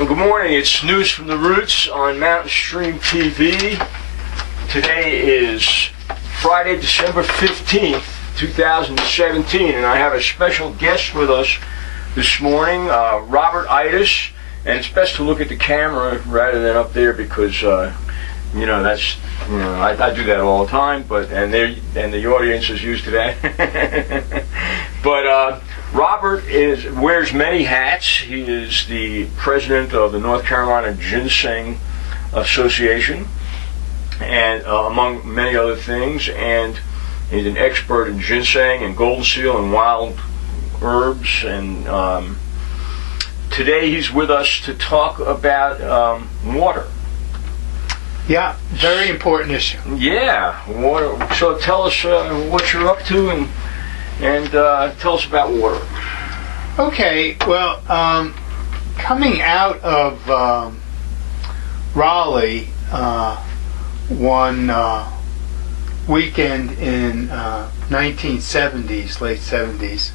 Well, good morning. It's News from the Roots on Mountain Stream TV. Today is Friday, December 15th, 2017, and I have a special guest with us this morning, Robert Eidus. And it's best to look at the camera rather than up there because, I do that all the time. And the audience is used to that. But Robert wears many hats. He is the president of the North Carolina Ginseng Association, and among many other things. And he's an expert in ginseng and golden seal and wild herbs. And today he's with us to talk about water. Yeah, very important issue. Yeah, water. So tell us what you're up to and tell us about water. Okay, well, coming out of Raleigh one weekend in 1970s, late 70s,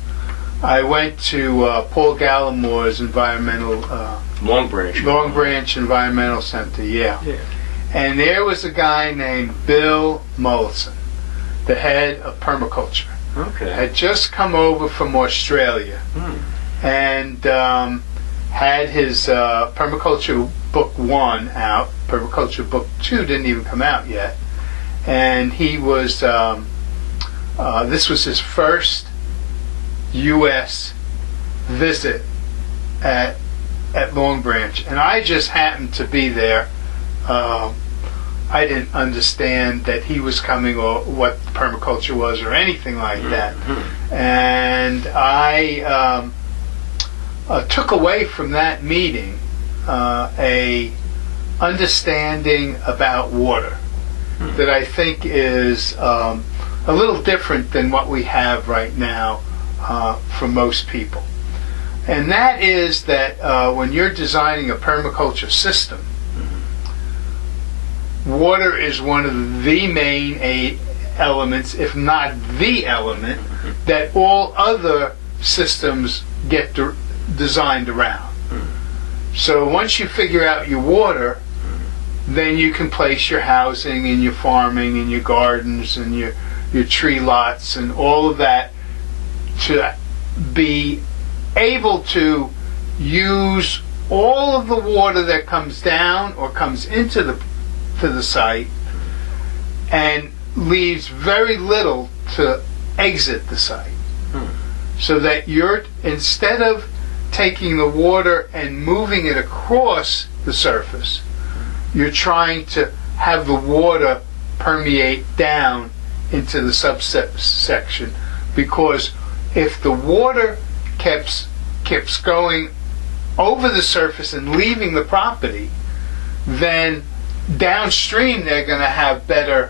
I went to Paul Gallimore's Long Branch Environmental Center, yeah. And there was a guy named Bill Mollison, the head of permaculture. Okay. Had just come over from Australia and had his Permaculture Book 1 out. Permaculture Book 2 didn't even come out yet. And he was, this was his first U.S. visit at Long Branch. And I just happened to be there. I didn't understand that he was coming or what permaculture was or anything like that. And I took away from that meeting a understanding about water that I think is a little different than what we have right now for most people. And that is that when you're designing a permaculture system, water is one of the main elements, if not the element, that all other systems get designed around. So once you figure out your water, then you can place your housing and your farming and your gardens and your tree lots and all of that to be able to use all of the water that comes down or comes into the site and leaves very little to exit the site. So that instead of taking the water and moving it across the surface, you're trying to have the water permeate down into the subsection, because if the water keeps going over the surface and leaving the property, then downstream they're going to have better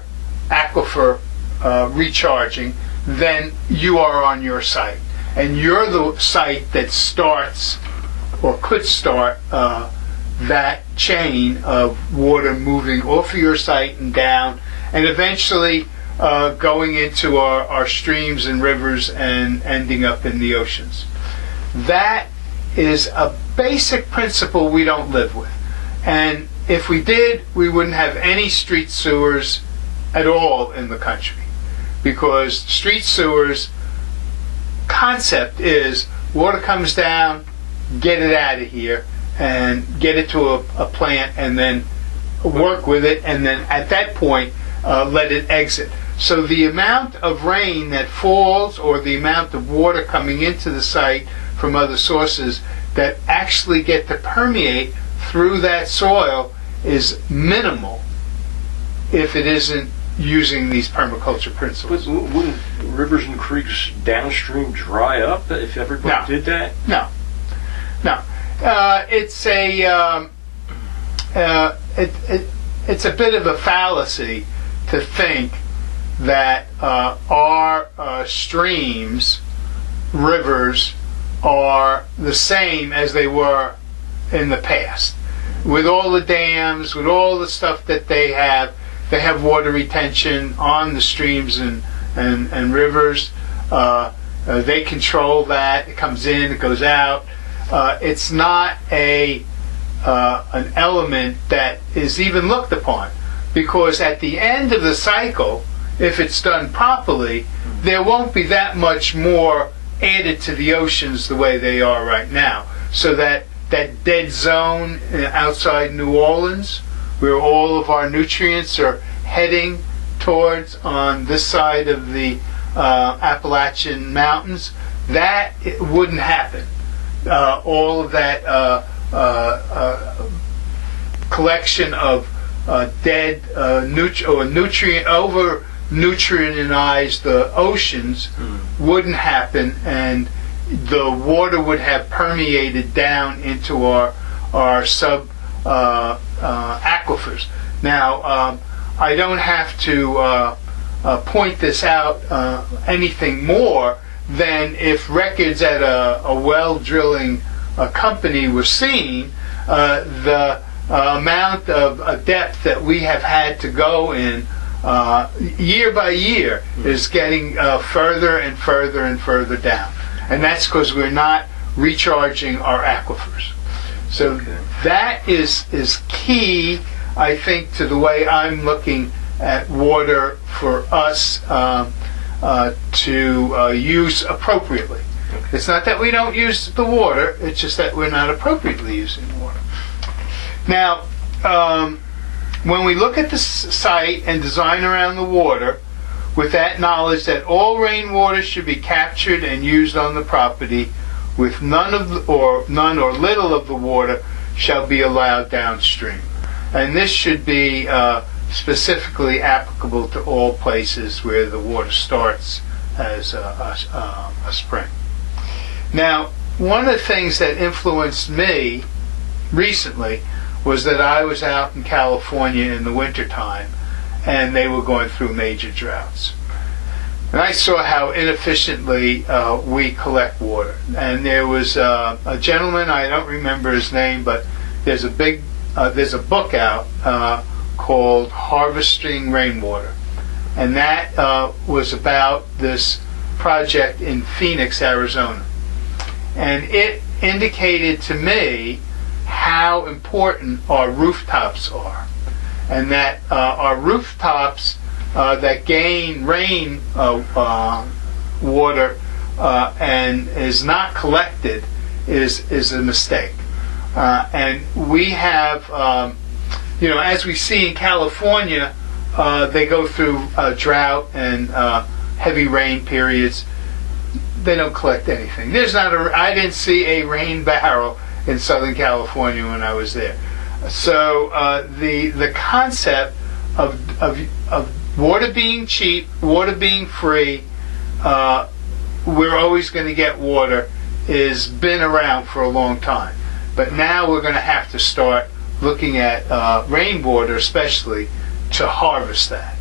aquifer recharging than you are on your site. And you're the site that starts or could start that chain of water moving off of your site and down and eventually going into our streams and rivers and ending up in the oceans. That is a basic principle we don't live with. And if we did, we wouldn't have any street sewers at all in the country, because street sewers concept is water comes down, get it out of here, and get it to a plant, and then work with it, and then at that point let it exit. So the amount of rain that falls or the amount of water coming into the site from other sources that actually get to permeate through that soil is minimal if it isn't using these permaculture principles. But wouldn't rivers and creeks downstream dry up if everybody did that? No. It's a bit of a fallacy to think that our streams, rivers, are the same as they were in the past. With all the dams, with all the stuff that they have water retention on the streams and rivers. They control that. It comes in, it goes out. It's not a an element that is even looked upon, because at the end of the cycle, if it's done properly, there won't be that much more added to the oceans the way they are right now. So that dead zone outside New Orleans, where all of our nutrients are heading towards on this side of the Appalachian Mountains, that it wouldn't happen. All of that collection of dead nutrient over nutrientized the oceans wouldn't happen, and the water would have permeated down into our sub aquifers. Now, I don't have to point this out anything more than if records at a well drilling company were seen, the amount of depth that we have had to go in year by year is getting further and further and further down. And that's because we're not recharging our aquifers. So that is key, I think, to the way I'm looking at water for us to use appropriately. It's not that we don't use the water, it's just that we're not appropriately using the water. Now, when we look at the site and design around the water, with that knowledge that all rainwater should be captured and used on the property, with none or little of the water shall be allowed downstream. And this should be specifically applicable to all places where the water starts as a spring. Now, one of the things that influenced me recently was that I was out in California in the wintertime, and they were going through major droughts. And I saw how inefficiently we collect water. And there was a gentleman, I don't remember his name, but there's a book out called Harvesting Rainwater. And that was about this project in Phoenix, Arizona. And it indicated to me how important our rooftops are. And that our rooftops that gain rain water and is not collected is a mistake. And we have, as we see in California, they go through drought and heavy rain periods. They don't collect anything. I didn't see a rain barrel in Southern California when I was there. So the concept of water being cheap, water being free, we're always going to get water, has been around for a long time. But now we're going to have to start looking at rainwater, especially, to harvest that.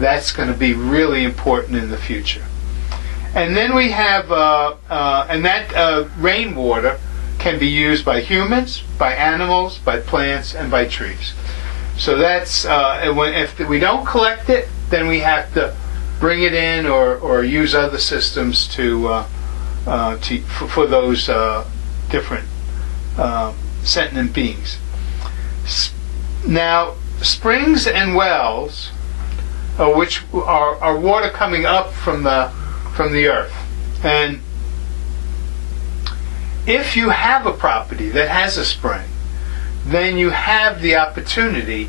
That's going to be really important in the future. And then we have, and that rainwater can be used by humans, by animals, by plants, and by trees. So that's, if we don't collect it, then we have to bring it in or use other systems for those different sentient beings. Now, springs and wells, which are water coming up from the earth, and if you have a property that has a spring, then you have the opportunity,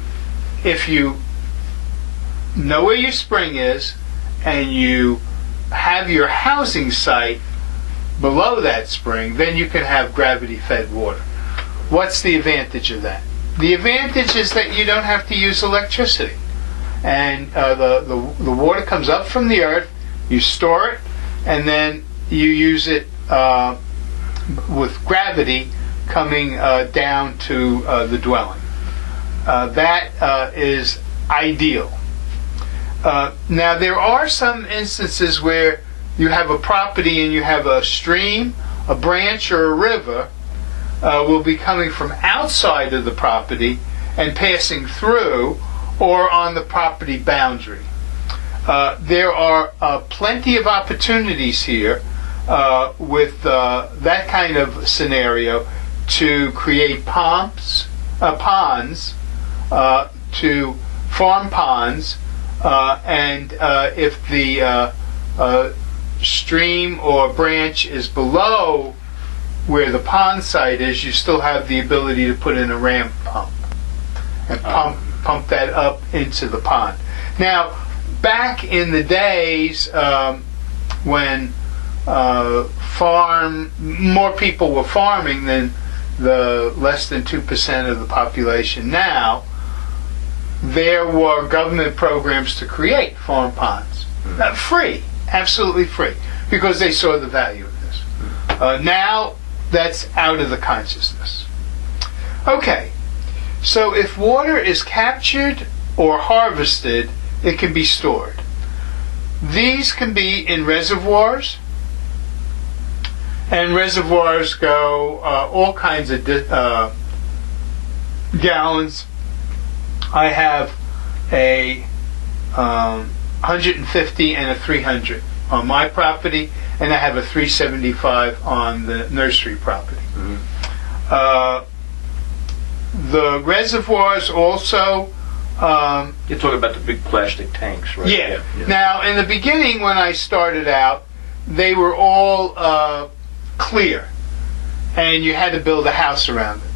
if you know where your spring is and you have your housing site below that spring, then you can have gravity-fed water. What's the advantage of that? The advantage is that you don't have to use electricity. And the water comes up from the earth, you store it, and then you use it with gravity coming down to the dwelling. That is ideal. Now, there are some instances where you have a property and you have a stream, a branch, or a river will be coming from outside of the property and passing through or on the property boundary. There are plenty of opportunities here with that kind of scenario to create pumps ponds to farm ponds, and if the stream or branch is below where the pond site is, you still have the ability to put in a ram pump and pump that up into the pond. Now, back in the days when more people were farming than the less than 2% of the population now, there were government programs to create farm ponds. Free, absolutely free, because they saw the value of this. Now, that's out of the consciousness. Okay, so if water is captured or harvested, it can be stored. These can be in reservoirs, and reservoirs go all kinds of gallons. I have a 150 and a 300 on my property, and I have a 375 on the nursery property. The reservoirs also... You're talking about the big plastic tanks, right? Yeah. Now, in the beginning, when I started out, they were all clear, and you had to build a house around it.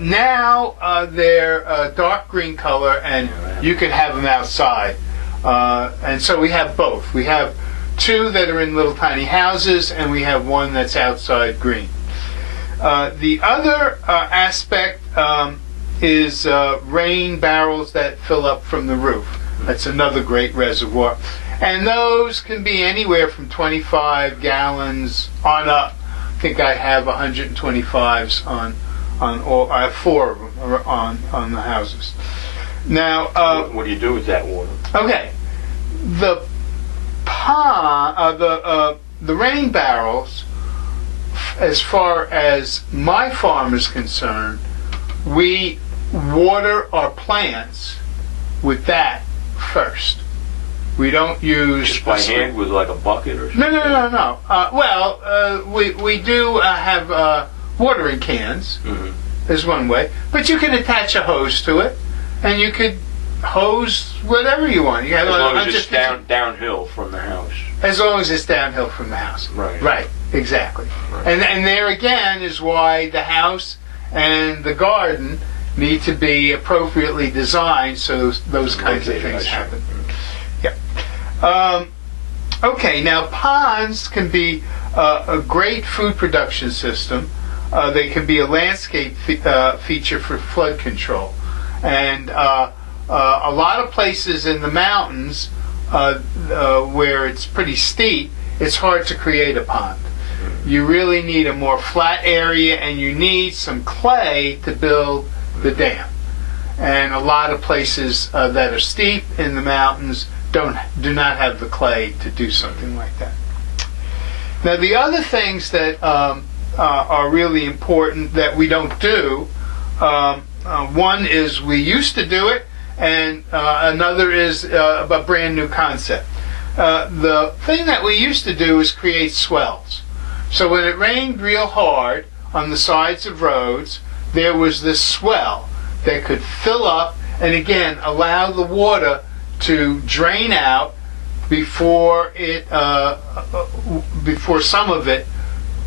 Now, they're dark green color, and you can have them outside. And so we have both. We have two that are in little tiny houses, and we have one that's outside green. The other aspect is rain barrels that fill up from the roof. That's another great reservoir. And those can be anywhere from 25 gallons on up. I think I have 125s on all. I have 4 of them on the houses. Now, what do you do with that water? Okay, the rain barrels, as far as my farm is concerned, we water our plants with that first. We don't use... Just by hand with like a bucket or something? No. We do have watering cans, is one way. But you can attach a hose to it, and you could hose whatever you want. You as long as it's downhill from the house. As long as it's downhill from the house. Right. Right, exactly. Right. And there again is why the house and the garden need to be appropriately designed so those kinds of things happen. Yeah. Okay, now ponds can be a great food production system. They can be a landscape feature for flood control. And a lot of places in the mountains where it's pretty steep, it's hard to create a pond. You really need a more flat area, and you need some clay to build the dam. And a lot of places that are steep in the mountains do not have the clay to do something like that. Now, the other things that are really important that we don't do, one is we used to do it, and another is a brand new concept. The thing that we used to do is create swells. So when it rained real hard on the sides of roads, there was this swell that could fill up and again allow the water to drain out before some of it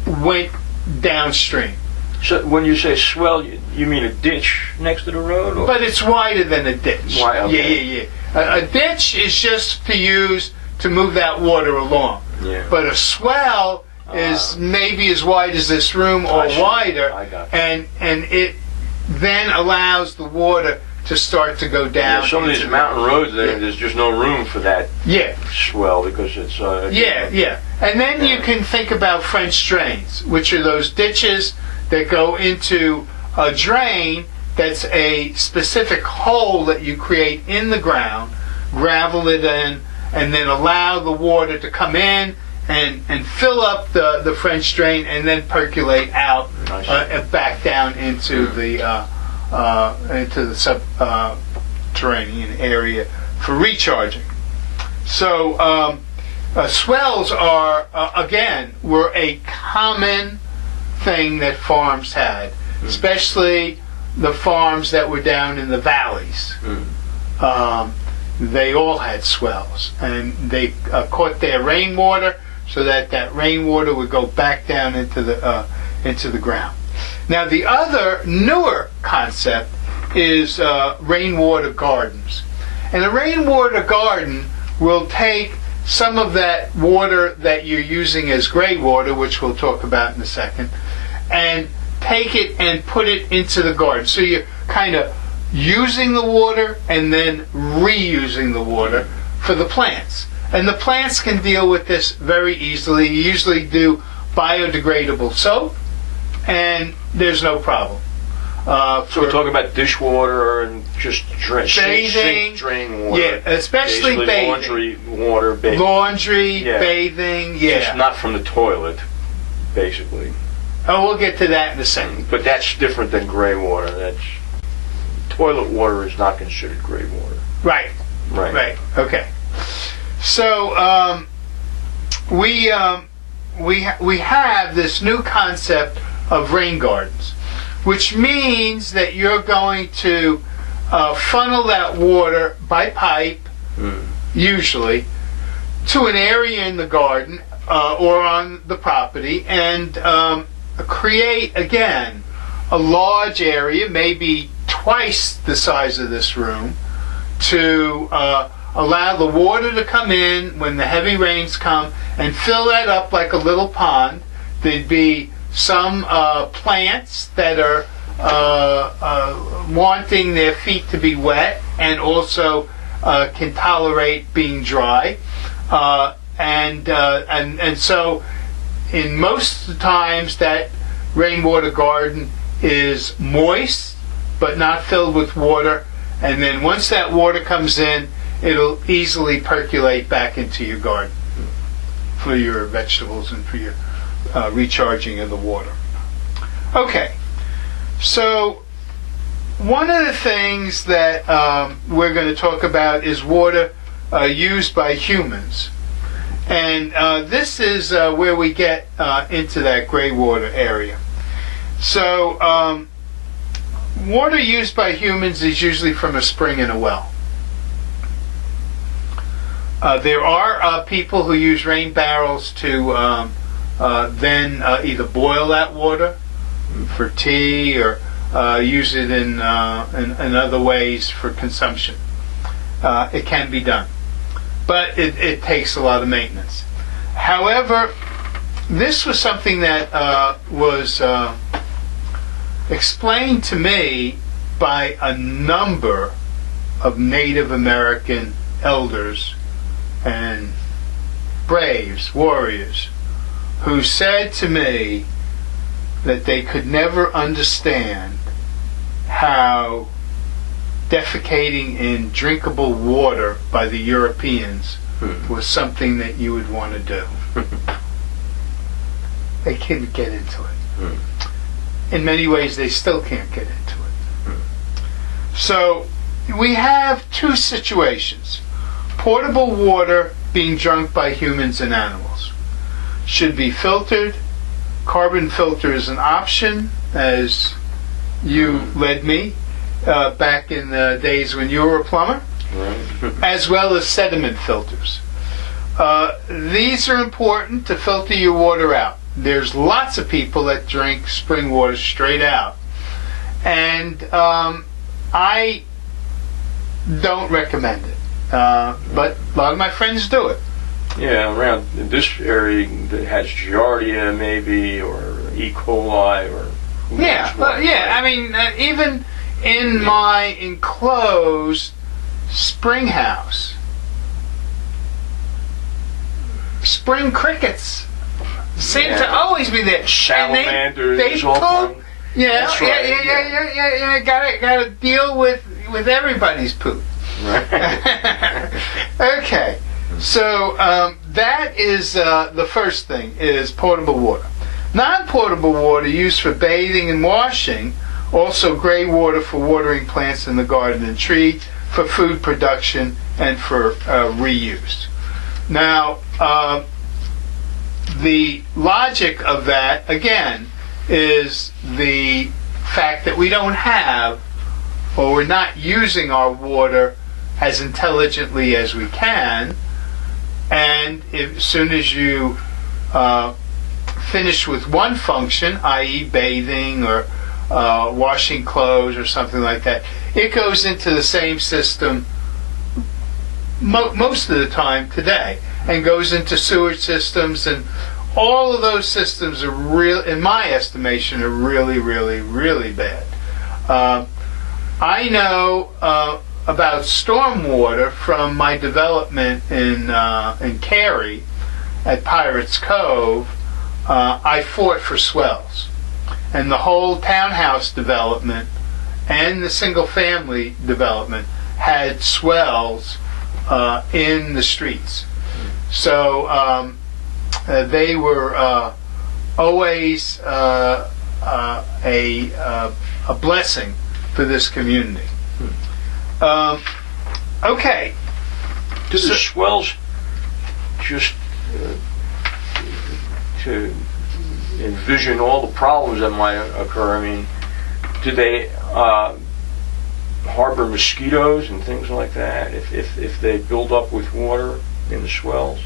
went downstream. So when you say swell, you mean a ditch next to the road? Or? But it's wider than a ditch. Okay. Yeah. A ditch is just to use to move that water along. Yeah. But a swell is maybe as wide as this room or wider, and it then allows the water to start to go down. Yeah, some of these mountain roads, there's just no room for that swell because it's... And then you can think about French drains, which are those ditches that go into a drain that's a specific hole that you create in the ground, gravel it in, and then allow the water to come in and fill up the French drain and then percolate out back down into the subterranean area for recharging. So swells are were a common thing that farms had, especially the farms that were down in the valleys. They all had swells, and they caught their rainwater so that rainwater would go back down into the ground. Now, the other newer concept is rainwater gardens. And a rainwater garden will take some of that water that you're using as gray water, which we'll talk about in a second, and take it and put it into the garden. So you're kind of using the water and then reusing the water for the plants. And the plants can deal with this very easily. You usually do biodegradable soap, and there's no problem. So we're talking about dishwater and just bathing, sink drain water. Yeah, especially bathing. Laundry water, bathing. Bathing, yeah. Just not from the toilet, basically. Oh, we'll get to that in a second. But that's different than gray water. Toilet water is not considered gray water. Right. Okay. So we have this new concept of rain gardens, which means that you're going to funnel that water by pipe, usually, to an area in the garden or on the property, and create, again, a large area, maybe twice the size of this room, to allow the water to come in when the heavy rains come and fill that up like a little pond. There'd be some plants that are wanting their feet to be wet and also can tolerate being dry. And so in most of the times that rainwater garden is moist but not filled with water, and then once that water comes in, it'll easily percolate back into your garden for your vegetables and for your recharging of the water. Okay, so one of the things that we're going to talk about is water used by humans. And this is where we get into that gray water area. So water used by humans is usually from a spring and a well. There are people who use rain barrels to then either boil that water for tea or use it in other ways for consumption. It can be done, but it takes a lot of maintenance. However, this was something that was explained to me by a number of Native American elders and braves, warriors, who said to me that they could never understand how defecating in drinkable water by the Europeans was something that you would want to do. They couldn't get into it. In many ways, they still can't get into it. So we have two situations. Portable water being drunk by humans and animals should be filtered. Carbon filter is an option, as you led me back in the days when you were a plumber, as well as sediment filters. These are important to filter your water out. There's lots of people that drink spring water straight out, and I don't recommend it. But a lot of my friends do it. Yeah, around this area that has Giardia maybe, or E. coli, or I mean, even in my enclosed spring house, spring crickets seem to always be there. Salamanders, they poop. That's right. Yeah. Gotta deal with everybody's poop. Right. Okay, so that is the first thing, is portable water. Non-portable water used for bathing and washing, also gray water for watering plants in the garden and tree, for food production, and for reuse. Now, the logic of that, again, is the fact that we don't have, or we're not using our water as intelligently as we can, and as soon as you finish with one function, i.e. bathing or washing clothes or something like that, it goes into the same system most of the time today, and goes into sewage systems, and all of those systems are in my estimation, are really, really, really bad. I know about stormwater from my development in Cary at Pirates Cove. I fought for swells, and the whole townhouse development and the single-family development had swells in the streets. So they were always a blessing for this community. Okay. Do the swells just to envision all the problems that might occur? I mean, do they harbor mosquitoes and things like that if they build up with water in the swells?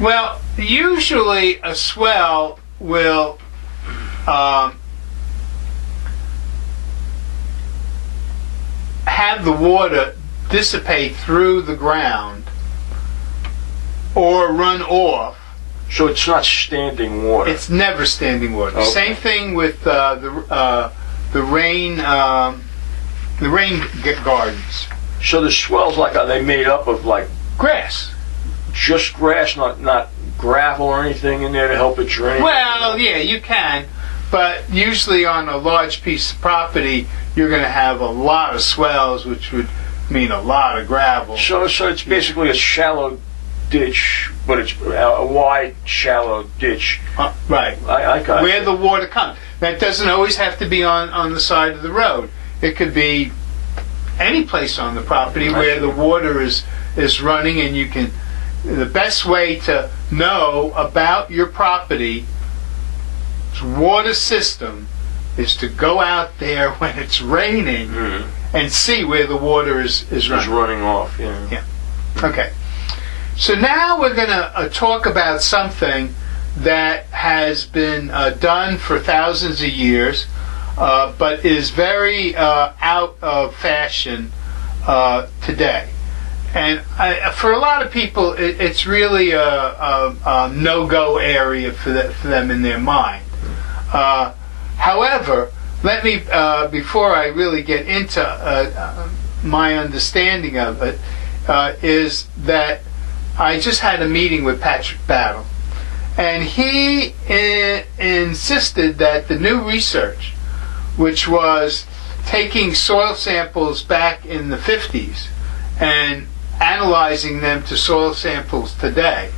Well, usually a swell will have the water dissipate through the ground or run off. So it's not standing water. It's never standing water. Okay. Same thing with the rain gardens. So the swells, like, are they made up of like Grass. just grass, not gravel or anything in there to help it drain? Well, yeah, you can, but usually on a large piece of property, you're going to have a lot of swells, which would mean a lot of gravel. So it's basically a shallow ditch, but it's a wide, shallow ditch. Right. I got Where it. the water comes. That doesn't always have to be on the side of the road. It could be any place on the property where the water is running, and you can. The best way to know about your property's water system is to go out there when it's raining and see where the water is running. It's running off, yeah. Yeah. Okay. So now we're going to talk about something that has been done for thousands of years, but is very out of fashion today. And for a lot of people, it's really a no-go area for them in their mind. However, let me, before I really get into my understanding of it, is that I just had a meeting with Patrick Battle, and he insisted that the new research, which was taking soil samples back in the 50s and analyzing them to soil samples today,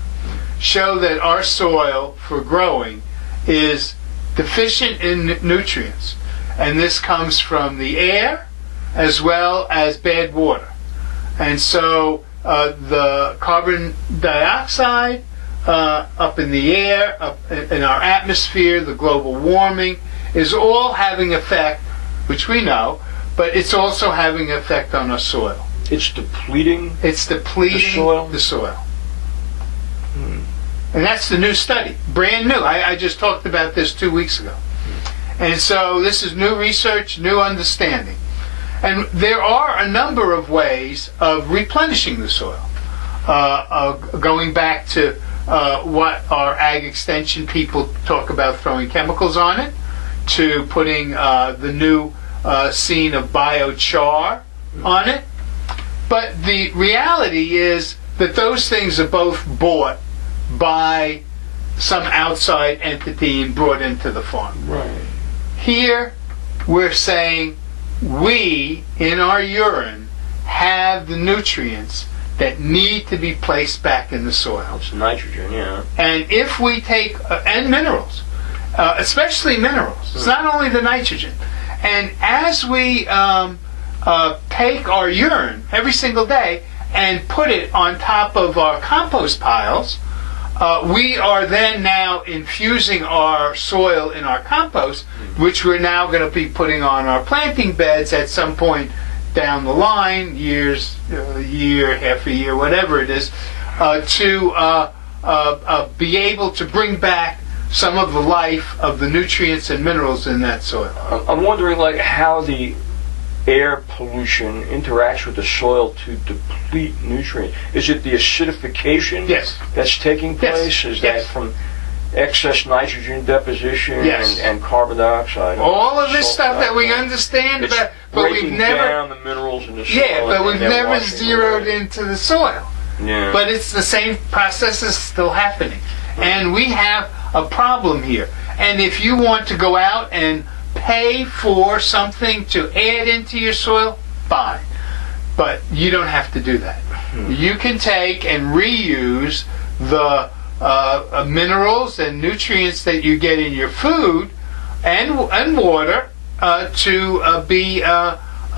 show that our soil for growing is deficient in nutrients. And this comes from the air as well as bad water. And so the carbon dioxide up in the air, up in our atmosphere, the global warming, is all having effect, which we know, but it's also having an effect on our soil. It's depleting. It's depleting the soil. And that's the new study, brand new. I just talked about this 2 weeks ago. And so this is new research, new understanding. And there are a number of ways of replenishing the soil. Going back to what our ag extension people talk about, throwing chemicals on it, to putting the new scene of biochar on it. But the reality is that those things are both bought by some outside entity and brought into the farm. Right. Here, we're saying we, in our urine, have the nutrients that need to be placed back in the soil. It's nitrogen, yeah. And if we take, and minerals, especially minerals, it's not only the nitrogen. And as we take our urine every single day and put it on top of our compost piles, we are then now infusing our soil in our compost, which we're now going to be putting on our planting beds at some point down the line, years, a year, half a year, whatever it is, to be able to bring back some of the life of the nutrients and minerals in that soil. I'm wondering, like, how the air pollution interacts with the soil to deplete nutrients. Is it the acidification Yes. that's taking place? Is that from excess nitrogen deposition and carbon dioxide? All of this stuff that we understand It's about, but we've breaking never, down the minerals in the soil. but and we've then never washing zeroed away. into the soil. Yeah. But it's the same process is still happening. And we have a problem here. And if you want to go out and pay for something to add into your soil, fine. But you don't have to do that. You can take and reuse the minerals and nutrients that you get in your food and water to be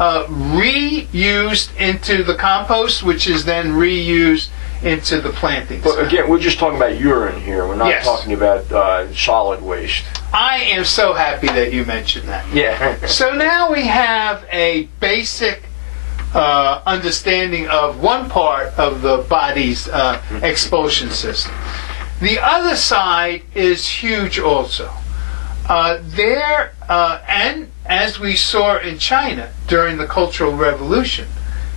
reused into the compost, which is then reused into the plantings. But again, we're just talking about urine here. We're not talking about solid waste. I am so happy that you mentioned that. Yeah. So now we have a basic understanding of one part of the body's expulsion system. The other side is huge also. And as we saw in China during the Cultural Revolution,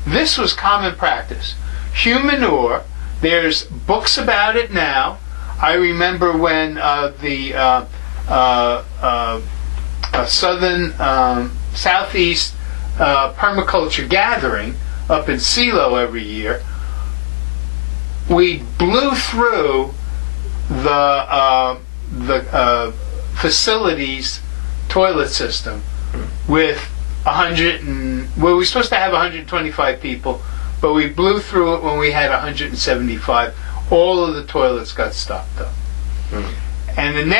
this was common practice. Humanure, there's books about it now. I remember when the Southeast permaculture gathering up in Silo every year, we blew through the facility's toilet system with 100 and well, we were supposed to have 125 people, but we blew through it when we had 175. All of the toilets got stopped up. And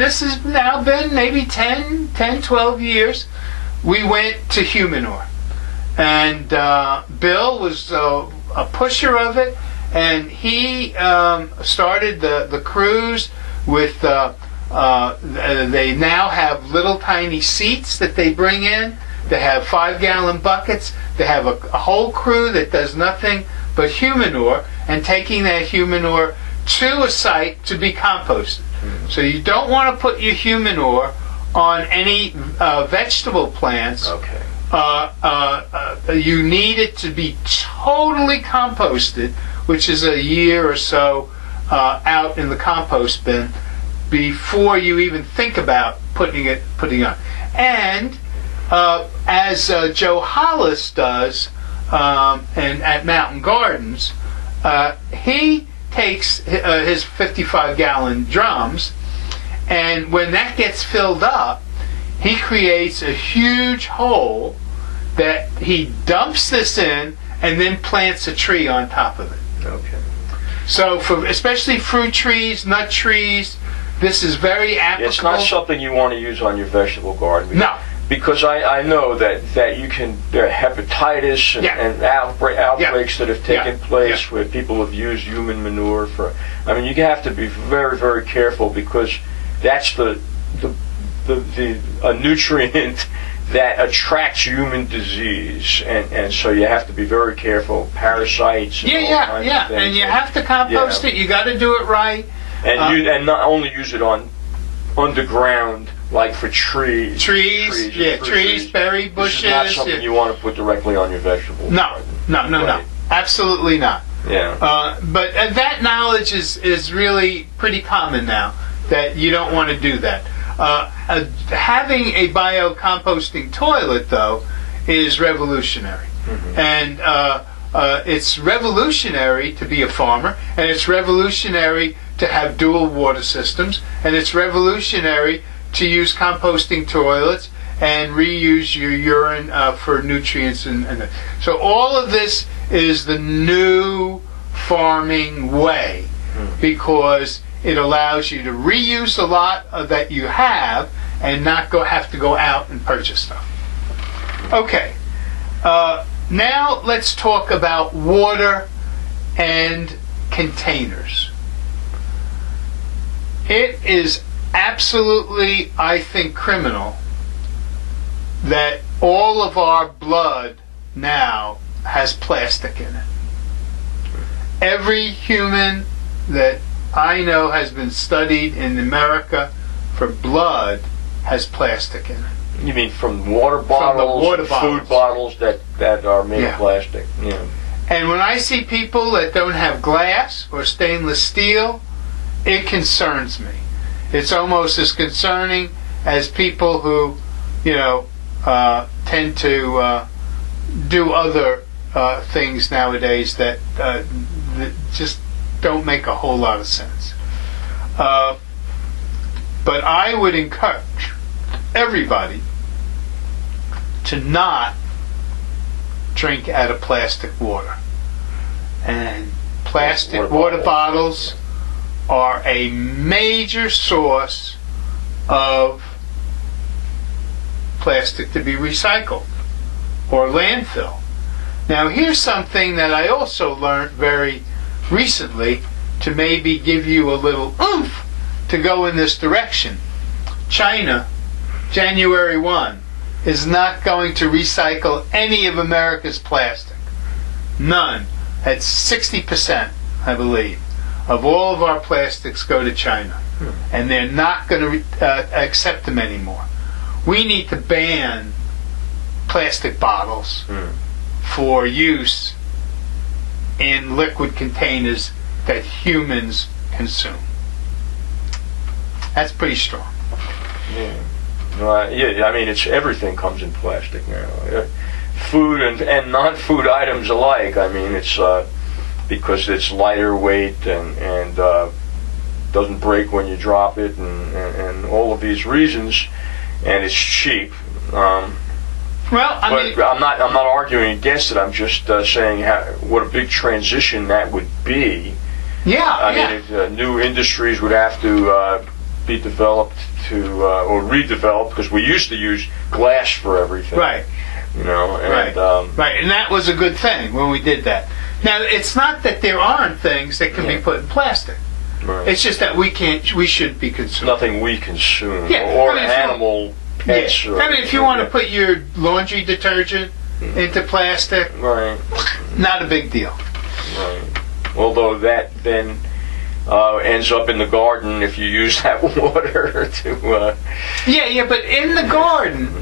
this has now been maybe 10, 12 years. We went to Humanure, and Bill was a pusher of it, and he started the cruise with. They now have little tiny seats that they bring in. They have 5-gallon buckets. They have a whole crew that does nothing but Humanure, and taking that Humanure to a site to be composted. So you don't want to put your Humanure on any vegetable plants. Okay. You need it to be totally composted, which is a year or so out in the compost bin before you even think about putting on. And as Joe Hollis does and at Mountain Gardens, he takes his 55-gallon drums, and when that gets filled up, he creates a huge hole that he dumps this in and then plants a tree on top of it. Okay. So for especially fruit trees, nut trees, this is very applicable. It's not something you want to use on your vegetable garden. No. Because I know that you can, there are hepatitis and outbreaks that have taken place where people have used human manure for. I mean, you have to be very, very careful, because that's a nutrient that attracts human disease, and so you have to be very careful. Parasites. And all kinds of things. And you have to compost it. You got to do it right. And not only use it on underground, like for trees, berry bushes. This is not something you want to put directly on your vegetables. No, absolutely not. Yeah. But that knowledge is really pretty common now, that you don't want to do that. Having a biocomposting toilet, though, is revolutionary. And it's revolutionary to be a farmer, and it's revolutionary to have dual water systems, and it's revolutionary to use composting toilets and reuse your urine for nutrients. And so all of this is the new farming way, because it allows you to reuse a lot that you have and not have to go out and purchase stuff. Okay, now let's talk about water and containers. It is absolutely, I think, criminal that all of our blood now has plastic in it. Every human that I know has been studied in America for blood has plastic in it. You mean from water bottles, food bottles that are made of plastic? Yeah. And when I see people that don't have glass or stainless steel, it concerns me. It's almost as concerning as people who, tend to do other things nowadays that just don't make a whole lot of sense. But I would encourage everybody to not drink out of plastic water. And plastic water bottles are a major source of plastic to be recycled or landfill. Now here's something that I also learned very recently to maybe give you a little oomph to go in this direction. China, January 1, is not going to recycle any of America's plastic. None. That's 60%, I believe, of all of our plastics go to China. And they're not going to accept them anymore. We need to ban plastic bottles for use in liquid containers that humans consume. That's pretty strong. Yeah, I mean, everything comes in plastic now. Food and non-food items alike. I mean, it's because it's lighter weight and doesn't break when you drop it, and all of these reasons, and it's cheap. Well, I'm not arguing against it. I'm just saying what a big transition that would be. Yeah, I mean, new industries would have to be developed or redeveloped, because we used to use glass for everything. Right. And, right, and that was a good thing when we did that. Now, it's not that there aren't things that can be put in plastic. Right. It's just that we should be consumed. Nothing we consume, or animal pets. I mean, if you want to put your laundry detergent into plastic, not a big deal. Right. Although that then ends up in the garden if you use that water to. But in the garden,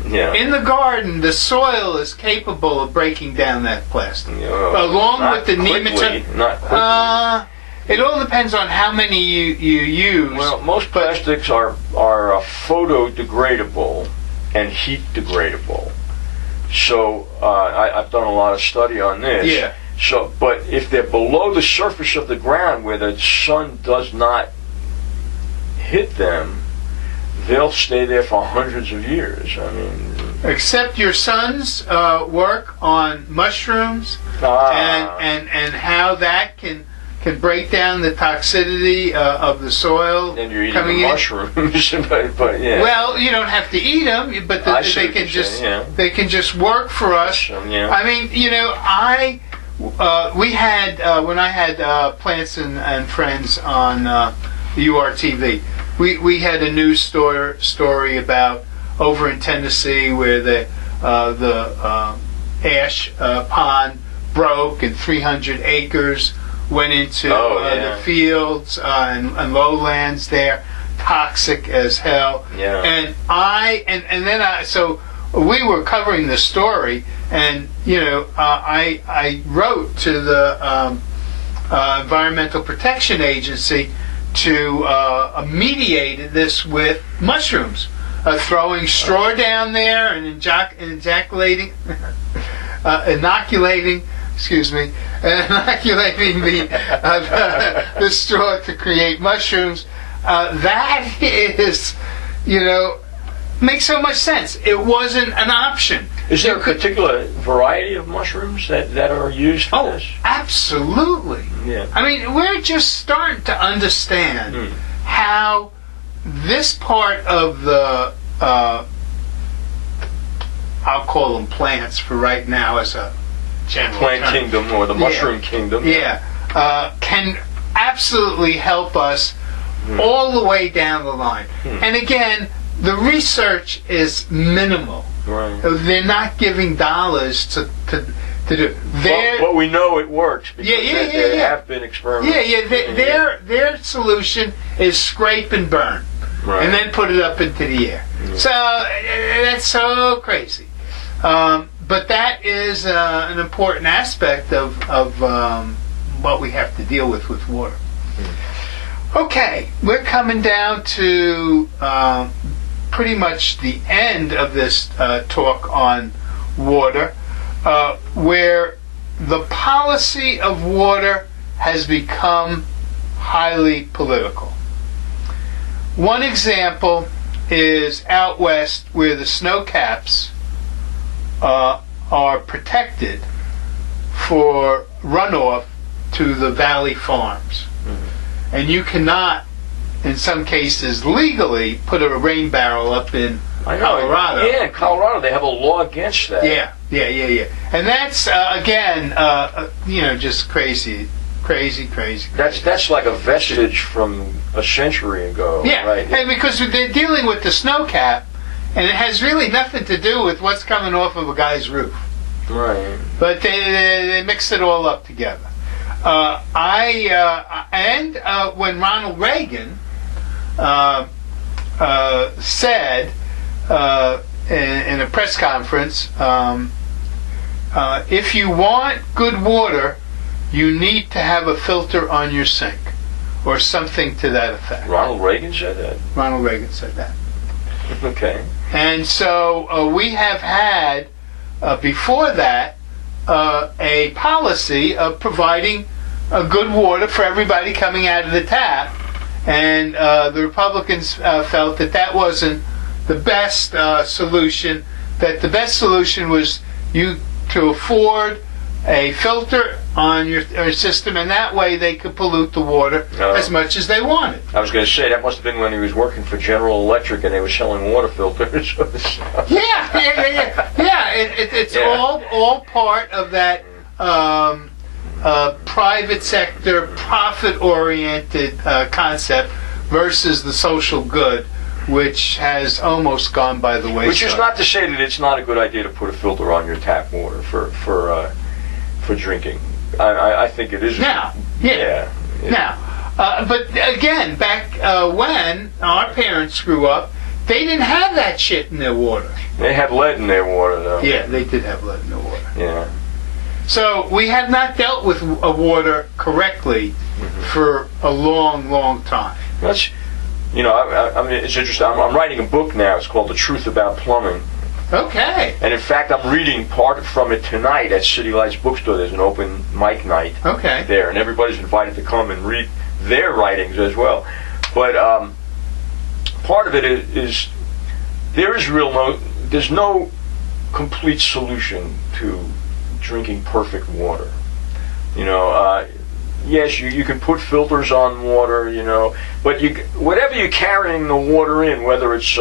the soil is capable of breaking down that plastic, along with the nematode. Not quickly. It all depends on how many you use. Well, most plastics are photodegradable and heat degradable. So I've done a lot of study on this. Yeah. So, but if they're below the surface of the ground where the sun does not hit them, they'll stay there for hundreds of years. I mean, except your son's work on mushrooms and how that can break down the toxicity of the soil. And you're eating the mushrooms, but yeah. Well, you don't have to eat them, but they can just work for us. I mean, we had when I had Plants and Friends on URTV, we had a news story about over in Tennessee where the ash pond broke and 300 acres went into the fields and lowlands there, toxic as hell. Yeah. And then so we were covering the story, and I wrote to the Environmental Protection Agency to mediate this with mushrooms, throwing straw down there and inoculating the straw to create mushrooms. That is, makes so much sense. It wasn't an option. Is there a particular variety of mushrooms that are used for this? Absolutely. Yeah. I mean, we're just starting to understand how this part of the, I'll call them plants for right now as a general plant term. kingdom or the mushroom kingdom. Can absolutely help us all the way down the line. And again, the research is minimal. Right. They're not giving dollars to do. But we know it works because there have been experiments. Their solution is scrape and burn, and then put it up into the air. So that's so crazy. But that is an important aspect of what we have to deal with water. Okay, we're coming down to pretty much the end of this talk on water, where the policy of water has become highly political. One example is out west, where the snow caps are protected for runoff to the valley farms. And you cannot, in some cases, legally put a rain barrel up in Colorado. Yeah, in Colorado they have a law against that. Yeah. And that's, again, just crazy. That's like a vestige from a century ago. Yeah, right? And because they're dealing with the snow cap, and it has really nothing to do with what's coming off of a guy's roof. Right. But they mix it all up together. When Ronald Reagan said in a press conference, if you want good water, you need to have a filter on your sink, or something to that effect. Ronald Reagan said that? Ronald Reagan said that. Okay. And so we have had, before that, a policy of providing good water for everybody coming out of the tap. And the Republicans felt that wasn't the best solution, that the best solution was to afford a filter on your system, and that way they could pollute the water as much as they wanted. I was going to say, that must have been when he was working for General Electric and they were selling water filters. It's all part of that private sector, profit-oriented concept versus the social good, which has almost gone by the wayside. Which is not to say that it's not a good idea to put a filter on your tap water for drinking. I think it is. Now, but again, back when our parents grew up, they didn't have that shit in their water. They had lead in their water, though. Yeah, they did have lead in their water. Yeah. So we have not dealt with water correctly for a long, long time. That's, I mean, it's interesting. I'm writing a book now. It's called The Truth About Plumbing. Okay. And in fact, I'm reading part from it tonight at City Lights Bookstore. There's an open mic night there, and everybody's invited to come and read their writings as well. But part of it is there's no complete solution to drinking perfect water. Yes, you can put filters on water, but whatever you're carrying the water in, whether it's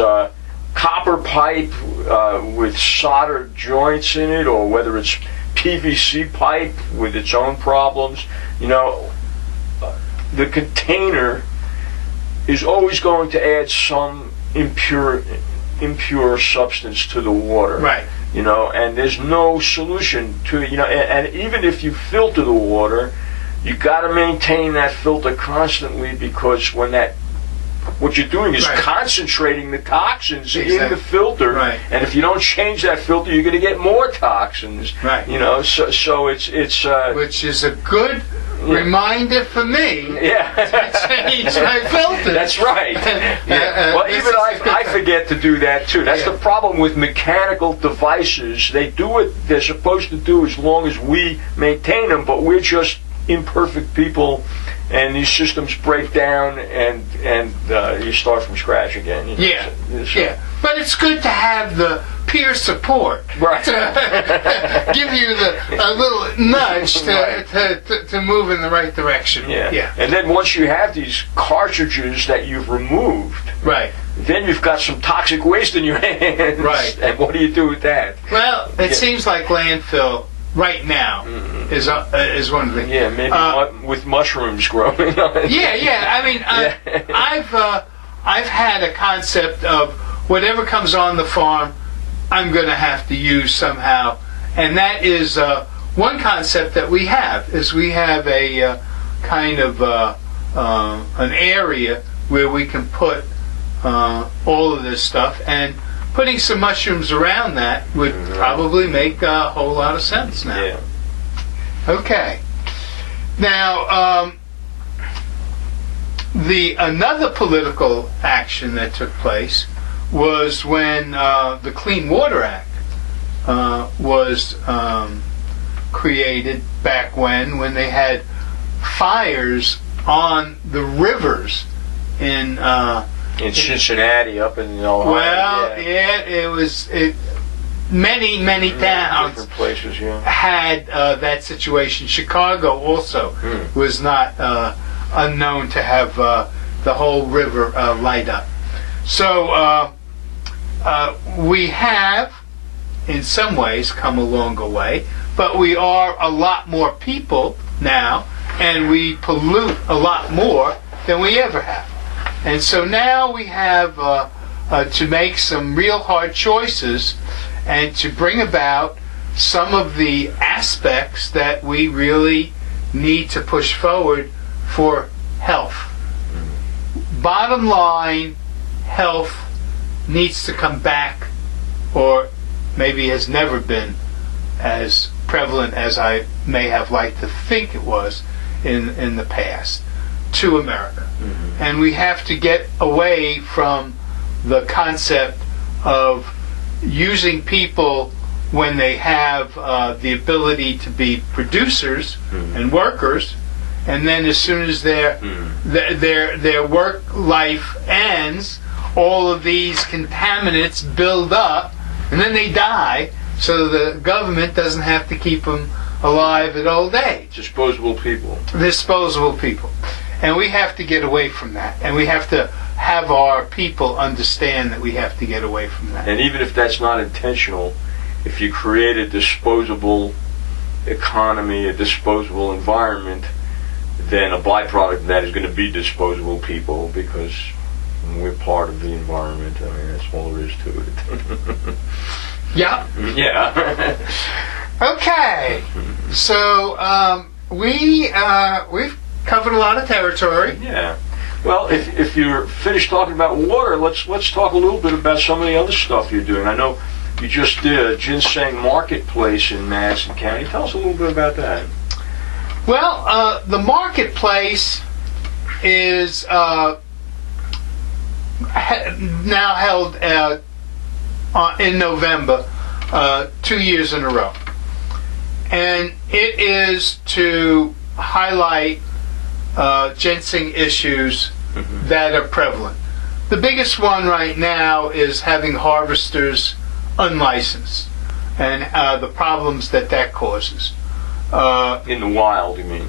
copper pipe with soldered joints in it, or whether it's PVC pipe with its own problems, the container is always going to add some impure substance to the water. Right. And there's no solution to it. And even if you filter the water, you got to maintain that filter constantly, because what you're doing is concentrating the toxins in the filter, and if you don't change that filter, you're going to get more toxins. Right. So it's which is a good reminder for me to change my filter. That's right. Well, even I forget to do that too. That's the problem with mechanical devices. They do what they're supposed to do as long as we maintain them, but we're just imperfect people, and these systems break down, and you start from scratch again. But it's good to have the peer support to give you a little nudge to move in the right direction. And then once you have these cartridges that you've removed, then you've got some toxic waste in your hands. And what do you do with that? Well, it seems like landfill right now is one of the things. Yeah, maybe with mushrooms growing on it. Yeah. I mean, I've had a concept of whatever comes on the farm, I'm going to have to use somehow, and that is one concept that we have. Is we have a kind of an area where we can put all of this stuff, and putting some mushrooms around that would probably make a whole lot of sense now. Yeah. Okay. Now, another political action that took place was when the Clean Water Act was created back when they had fires on the rivers in Cincinnati, up in Ohio. Well, it was many towns different places, had that situation. Chicago also was not unknown to have the whole river light up. So we have, in some ways, come a longer way, but we are a lot more people now, and we pollute a lot more than we ever have. And so now we have to make some real hard choices and to bring about some of the aspects that we really need to push forward for health. Bottom line, health needs to come back, or maybe has never been as prevalent as I may have liked to think it was in the past, to America. And we have to get away from the concept of using people when they have the ability to be producers and workers, and then as soon as their work life ends, all of these contaminants build up, and then they die, so the government doesn't have to keep them alive at old age. Disposable people. Disposable people. And we have to get away from that. And we have to have our people understand that we have to get away from that. And even if that's not intentional, if you create a disposable economy, a disposable environment, then a byproduct of that is going to be disposable people, because we're part of the environment. I mean, that's all there is to it. Yeah. Yeah. Okay. So we've covered a lot of territory. Yeah. Well, if you're finished talking about water, let's talk a little bit about some of the other stuff you're doing. I know you just did a ginseng marketplace in Madison County. Tell us a little bit about that. Well, the marketplace is now held in November, 2 years in a row. And it is to highlight ginseng issues that are prevalent. The biggest one right now is having harvesters unlicensed, and the problems that causes. In the wild, you mean?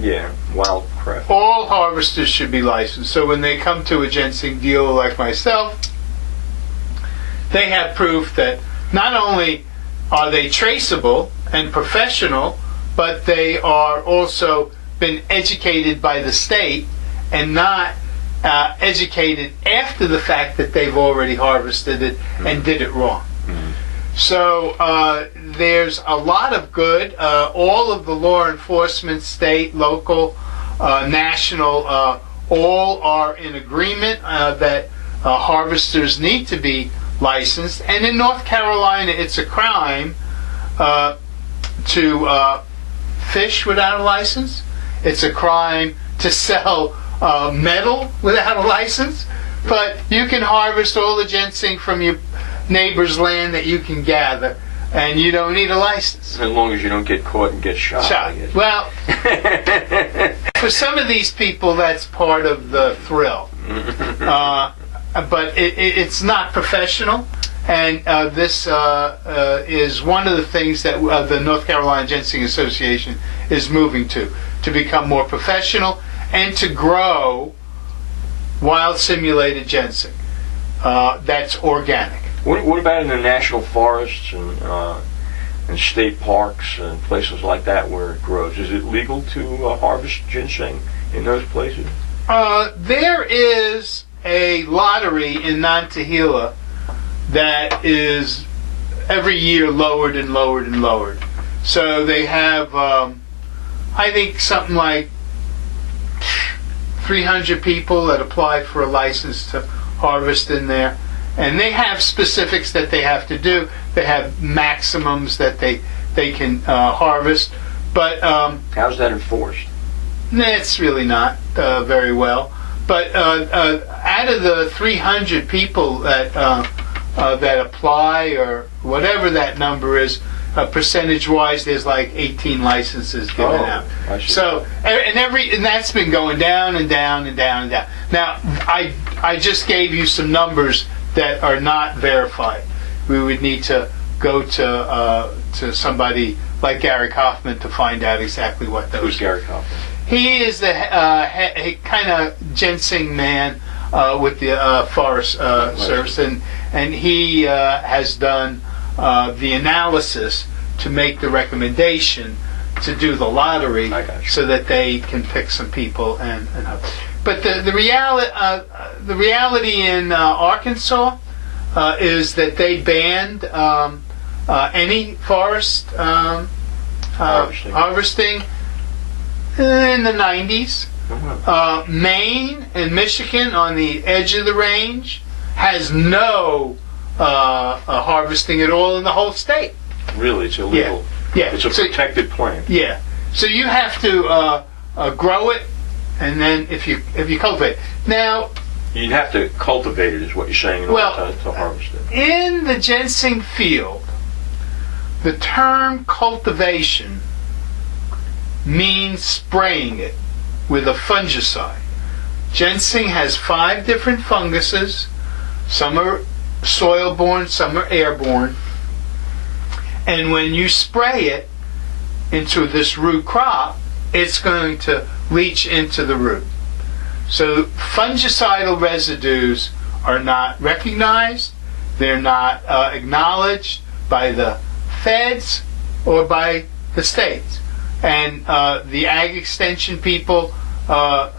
Yeah, wildcraft. All harvesters should be licensed, so when they come to a ginseng dealer like myself, they have proof that not only are they traceable and professional, but they are also been educated by the state and not educated after the fact that they've already harvested it and did it wrong. So there's a lot of good. All of the law enforcement, state, local, national, all are in agreement that harvesters need to be licensed. And in North Carolina, it's a crime to fish without a license. It's a crime to sell metal without a license. But you can harvest all the ginseng from your neighbor's land that you can gather, and you don't need a license. As long as you don't get caught and get shot. I guess. Well, for some of these people, that's part of the thrill. But it's not professional, and this is one of the things that the North Carolina Ginseng Association is moving to become more professional and to grow wild simulated ginseng that's organic. What about in the national forests and and state parks and places like that where it grows. Is it legal to harvest ginseng in those places? There is a lottery in Nantahala that is every year lowered and lowered and lowered. So they have, I think, something like 300 people that apply for a license to harvest in there. And they have specifics that they have to do. They have maximums that they can harvest. But how's that enforced? it's really not very well. But out of the 300 people that apply, or whatever that number is, percentage-wise, there's like 18 licenses given out. I see. So, and that's been going down and down and down and down. Now, I just gave you some numbers that are not verified. We would need to go to somebody like Gary Kaufman to find out exactly what those. Who's Gary Kaufman? He is the kind of ginseng man with the Forest Service, and he has done the analysis to make the recommendation to do the lottery so that they can pick some people and but the reality in Arkansas is that they banned any forest harvesting in the 90s. Maine and Michigan, on the edge of the range, has no harvesting at all in the whole state. Really, it's illegal. Yeah. It's a protected plant. Yeah. So you have to grow it, and then if you cultivate it. Now, you'd have to cultivate it, is what you're saying, in order to harvest it. In the ginseng field, the term cultivation means spraying it with a fungicide. Ginseng has 5 different funguses. Some are soil-borne, some are airborne. And when you spray it into this root crop, it's going to leach into the root. So fungicidal residues are not recognized, they're not acknowledged by the feds or by the states. And the ag extension people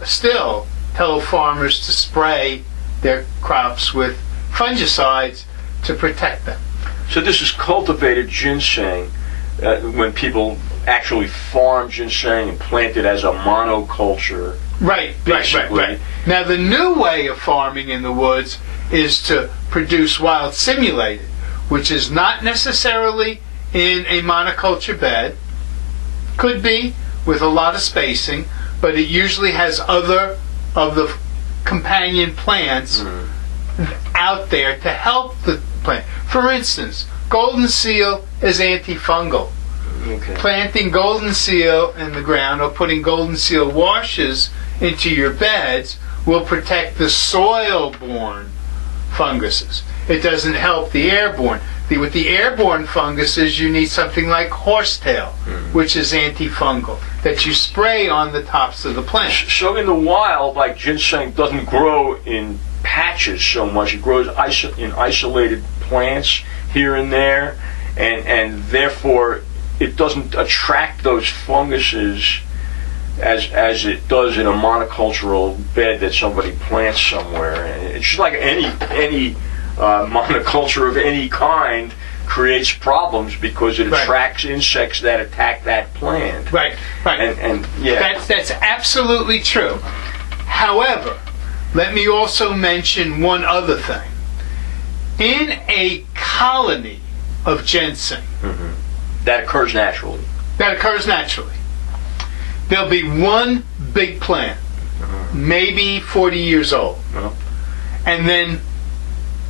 still tell farmers to spray their crops with fungicides to protect them. So this is cultivated ginseng when people actually farm ginseng and plant it as a monoculture. Right. Now the new way of farming in the woods is to produce wild simulated, which is not necessarily in a monoculture bed. Could be with a lot of spacing, but it usually has other of the companion plants out there to help the plant. For instance, golden seal is antifungal. Okay. Planting golden seal in the ground or putting golden seal washes into your beds will protect the soil-borne funguses. It doesn't help the airborne. With the airborne funguses, you need something like horsetail, which is antifungal, that you spray on the tops of the plant. So in the wild, like, ginseng doesn't grow in patches so much. It grows in isolated plants here and there, and therefore it doesn't attract those funguses as it does in a monocultural bed that somebody plants somewhere. And it's just like any monoculture of any kind creates problems because it attracts insects that attack that plant. Right. And yeah. That's absolutely true. However, let me also mention one other thing. In a colony of ginseng, that occurs naturally. There'll be one big plant, maybe 40 years old. And then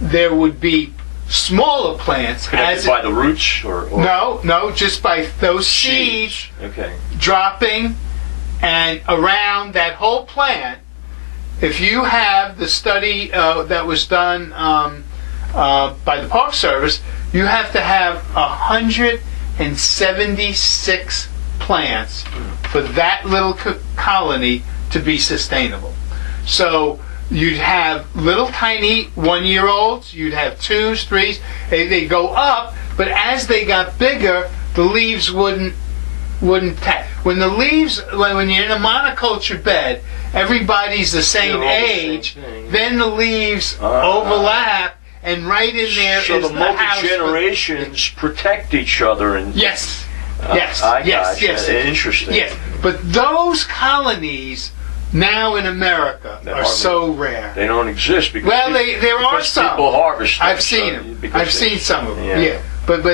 there would be smaller plants. Connected by the roots? Or No, just by those seeds dropping, and around that whole plant. If you have the study that was done by the Park Service, you have to have 176 plants for that little colony to be sustainable. So you'd have little tiny 1-year-olds, you'd have 2s, 3s, they go up, but as they got bigger, the leaves wouldn't when the leaves, when you're in a monoculture bed, everybody's the same age, then the leaves overlap, and right in there so is the the house. multi-generations protect each other. And Yes. Yes. Interesting. Yes. But those colonies now in America are so rare. They don't exist because there are some. People harvest them. I've seen them. I've seen some of them. Yeah. But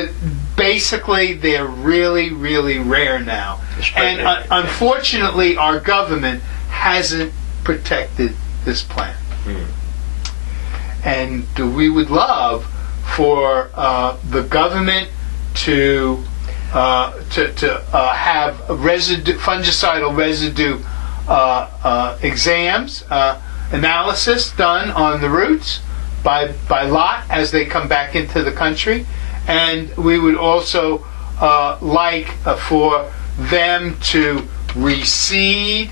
basically they're really, really rare now. And unfortunately our government hasn't protected this plant. And we would love for the government to have fungicidal residue exams, analysis done on the roots by lot as they come back into the country, and we would also like for them to reseed,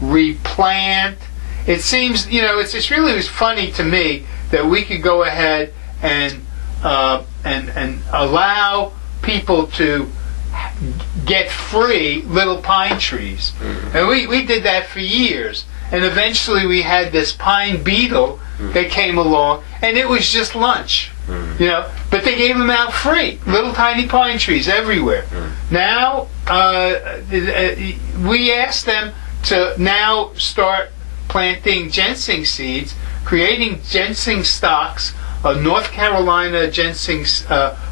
replant. It seems, it's really funny to me that we could go ahead and allow people to get free little pine trees. And we did that for years. And eventually we had this pine beetle that came along, and it was just lunch. But they gave them out free, little tiny pine trees everywhere. Now we asked them to now start planting ginseng seeds, creating ginseng stocks, North Carolina ginseng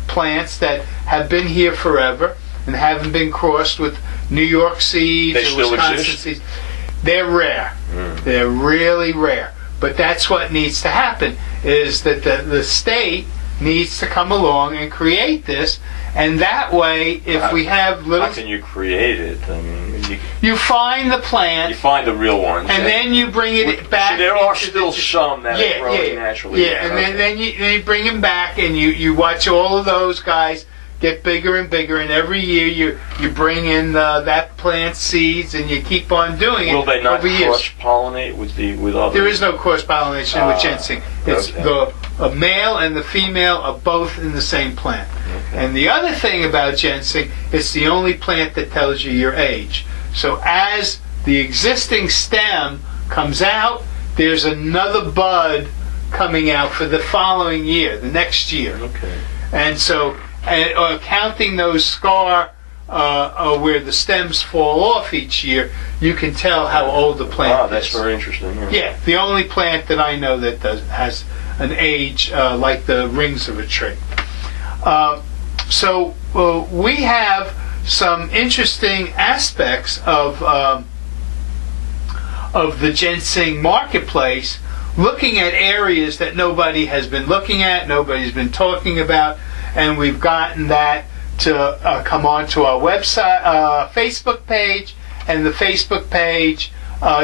plants that have been here forever and haven't been crossed with New York seeds or Wisconsin seeds. They're rare. They're really rare. But that's what needs to happen, is that the state needs to come along and create this, and that way, if we have little... How can you create it? I mean, you find the plant... You find the real ones. And then you bring it back... So there are still some that are growing naturally. Yeah, and then you bring them back, and you watch all of those guys get bigger and bigger, and every year you bring in that plant seeds, and you keep on doing it. Will they not over years. cross-pollinate with other? There is no cross-pollination with ginseng. It's okay. the male and the female are both in the same plant. Okay. And the other thing about ginseng, it's the only plant that tells you your age. So as the existing stem comes out, there's another bud coming out for the following year, the next year. Okay. And so, counting those scar where the stems fall off each year, you can tell how old the plant is. That's very interesting. Yeah, the only plant that I know that has an age like the rings of a tree. So we have some interesting aspects of the ginseng marketplace, looking at areas that nobody has been looking at, nobody's been talking about, and we've gotten that to come onto our website, Facebook page, and the Facebook page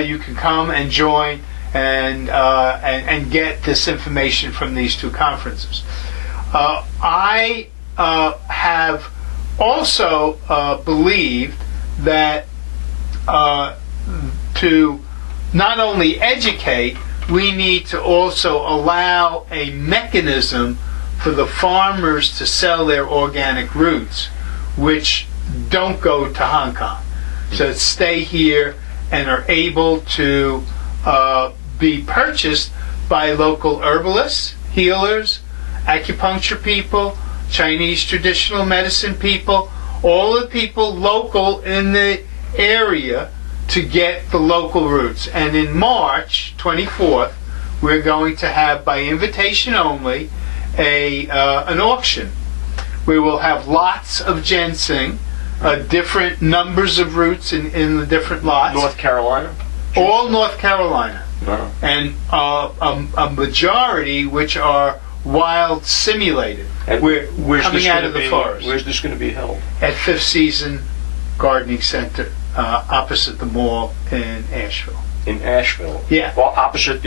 you can come and join and get this information from these two conferences. I have also believed that to not only educate, we need to also allow a mechanism for the farmers to sell their organic roots, which don't go to Hong Kong. So stay here and are able to be purchased by local herbalists, healers, acupuncture people, Chinese traditional medicine people, all the people local in the area to get the local roots. And in March 24th, we're going to have, by invitation only, an auction. We will have lots of ginseng, different numbers of roots in the different lots. North Carolina? All North Carolina. No. And a majority which are wild simulated. And We're coming out of the forest. Where's this going to be held? At Fifth Season Gardening Center, opposite the mall in Asheville. In Asheville? Yeah. Well, opposite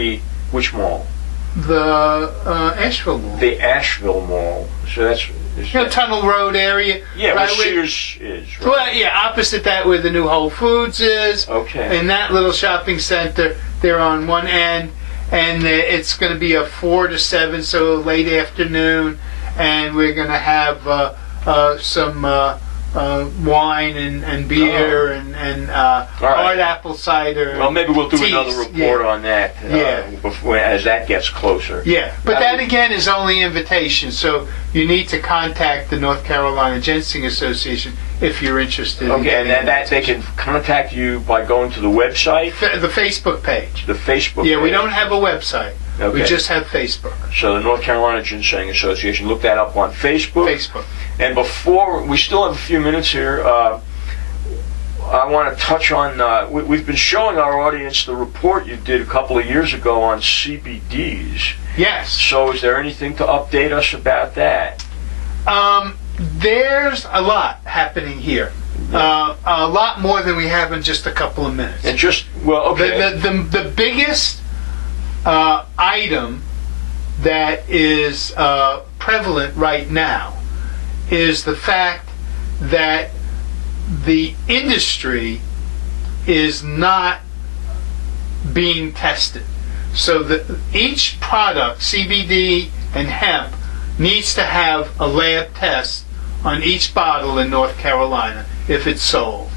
which mall? The Asheville Mall. The Asheville Mall. So that's... Tunnel Road area. Yeah, right where Sears is. Right? Well, yeah, opposite that where the new Whole Foods is. Okay. And that little shopping center, they're on one end. And it's going to be a 4 to 7, so late afternoon. And we're going to have some wine and beer and hard apple cider. Well, maybe we'll do teas. another report on that before, as that gets closer. Yeah, but that again is only invitation, so you need to contact the North Carolina Ginseng Association if you're interested. Okay, and then they can contact you by going to the website? The Facebook page. The Facebook page. Yeah, we don't have a website. Okay. We just have Facebook. So the North Carolina Ginseng Association, look that up on Facebook. Facebook. And before, we still have a few minutes here, I want to touch on, we've been showing our audience the report you did a couple of years ago on CBDs. Yes. So is there anything to update us about that? There's a lot happening here. A lot more than we have in just a couple of minutes. And just, well, okay. The biggest item that is prevalent right now is the fact that the industry is not being tested. So that each product, CBD and hemp, needs to have a lab test on each bottle in North Carolina if it's sold,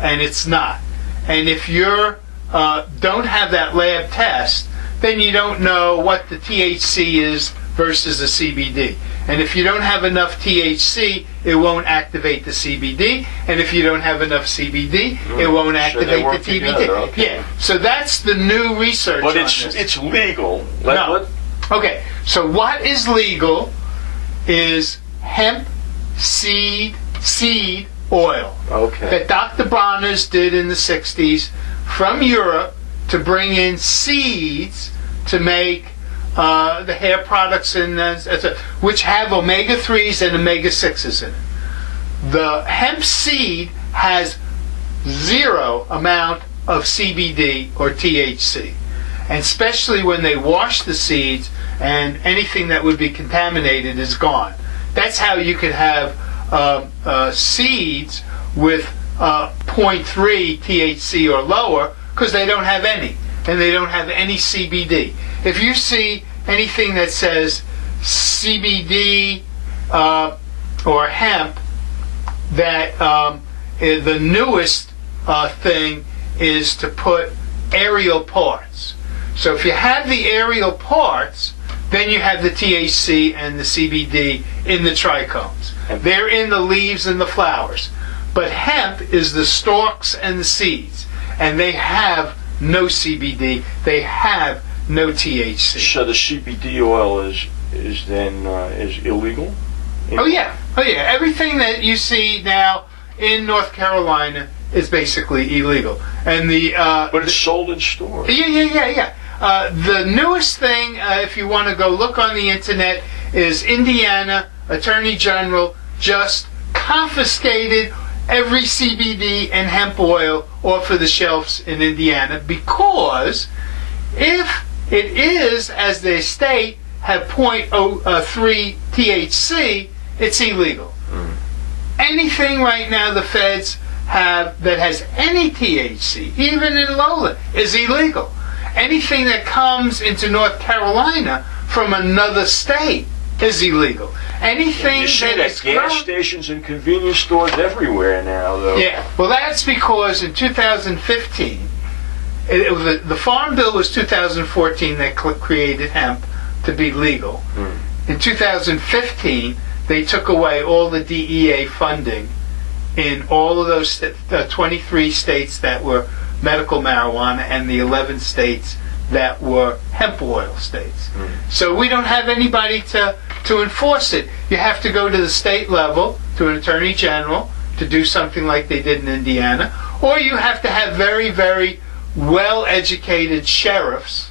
and it's not. And if you don't have that lab test, then you don't know what the THC is versus the CBD. And if you don't have enough THC, it won't activate the CBD. And if you don't have enough CBD, it won't activate the TBD. Together, okay. Yeah. So that's the new research. But on it's this. it's legal. No. Okay. So what is legal is hemp seed oil. Okay. That Dr. Bronner's did in the 60s from Europe to bring in seeds to make the hair products which have omega-3s and omega-6s in it. The hemp seed has 0 amount of CBD or THC. And especially when they wash the seeds and anything that would be contaminated is gone. That's how you could have seeds with 0.3 THC or lower, because they don't have any. And they don't have any CBD. If you see anything that says CBD or hemp, that the newest thing is to put aerial parts. So if you have the aerial parts, then you have the THC and the CBD in the trichomes. They're in the leaves and the flowers. But hemp is the stalks and the seeds. And they have no CBD. They have no THC. So the CBD oil is then illegal? Oh yeah. Everything that you see now in North Carolina is basically illegal. And but it's sold in stores. Yeah. The newest thing, if you want to go look on the internet, is Indiana Attorney General just confiscated every CBD and hemp oil off of the shelves in Indiana, because if it is, as they state, have 0.03 THC, it's illegal. Anything right now the feds have that has any THC, even in Lola, is illegal. Anything that comes into North Carolina from another state is illegal. Anything you see that that is gas grown, stations and convenience stores everywhere now, though. yeah, well, that's because in 2015, the Farm Bill was 2014 that created hemp to be legal. In 2015, they took away all the DEA funding in all of those 23 states that were medical marijuana and the 11 states that were hemp oil states. So we don't have anybody to enforce it. You have to go to the state level, to an attorney general, to do something like they did in Indiana, or you have to have very, very well-educated sheriffs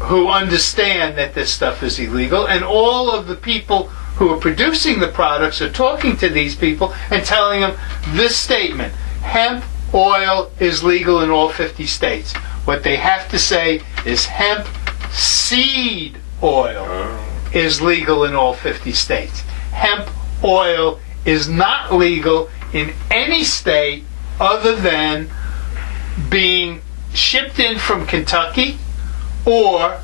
who understand that this stuff is illegal, and all of the people who are producing the products are talking to these people and telling them this statement: hemp oil is legal in all 50 states. What they have to say is hemp seed oil is legal in all 50 states. Hemp oil is not legal in any state other than being shipped in from Kentucky or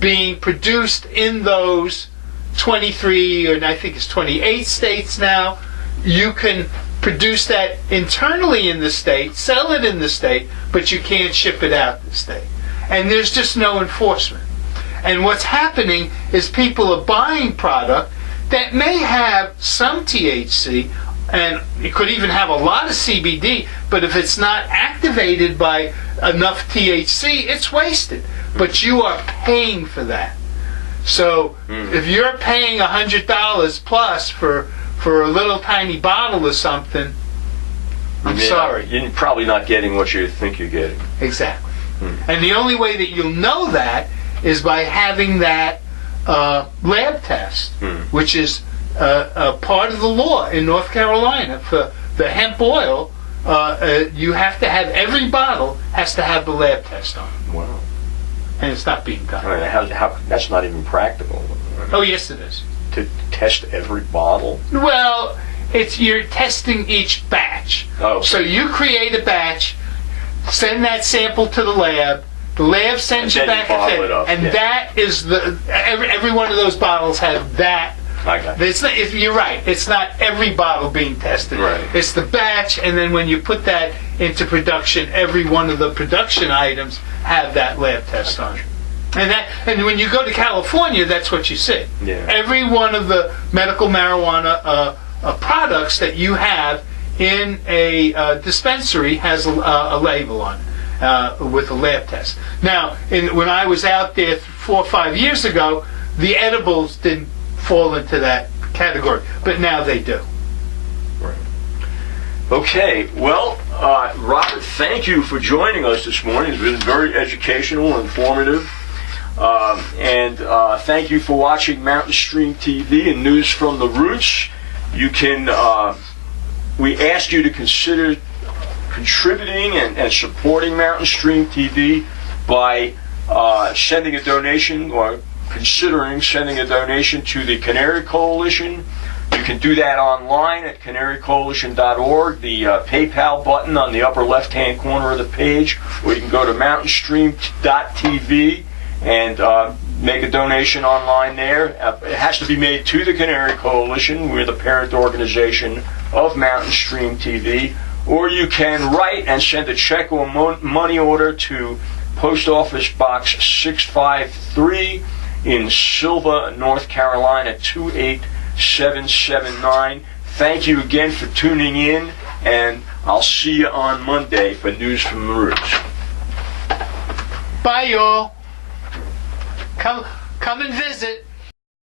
being produced in those 23, or I think it's 28 states now. You can produce that internally in the state, sell it in the state, but you can't ship it out the state. And there's just no enforcement. And what's happening is people are buying product that may have some THC, and it could even have a lot of CBD, but if it's not activated by enough THC, it's wasted. But you are paying for that. So if you're paying $100 plus for a little tiny bottle of something, I'm sorry. You're probably not getting what you think you're getting. Exactly. And the only way that you'll know that is by having that lab test, which is a part of the law in North Carolina. For the hemp oil, you have to have, every bottle has to have the lab test on it. Wow. And it's not being done. I mean, that's not even practical. Oh, yes, it is. To test every bottle? Well, you're testing each batch. Oh. So you create a batch, send that sample to the lab sends you back a thing, and that is every one of those bottles have that. You're right. It's not every bottle being tested. Right. It's the batch, and then when you put that into production, every one of the production items have that lab test on it. And when you go to California, that's what you see. Yeah. Every one of the medical marijuana products that you have in a dispensary has a label on it with a lab test. Now, when I was out there 4 or 5 years ago, the edibles didn't fall into that category, but now they do. Right. Okay, well, Robert, thank you for joining us this morning. It's been very educational and informative. And thank you for watching Mountain Stream TV and News from the Roots. You can, we ask you to consider contributing and supporting Mountain Stream TV by sending a donation or considering sending a donation to the Canary Coalition. You can do that online at canarycoalition.org, the PayPal button on the upper left-hand corner of the page, or you can go to mountainstream.tv and make a donation online there. It has to be made to the Canary Coalition. We're the parent organization of Mountain Stream TV. Or you can write and send a check or money order to Post Office Box 653 in Silva, North Carolina 28779. Thank you again for tuning in, and I'll see you on Monday for News from the Roots. Bye, y'all. Come and visit.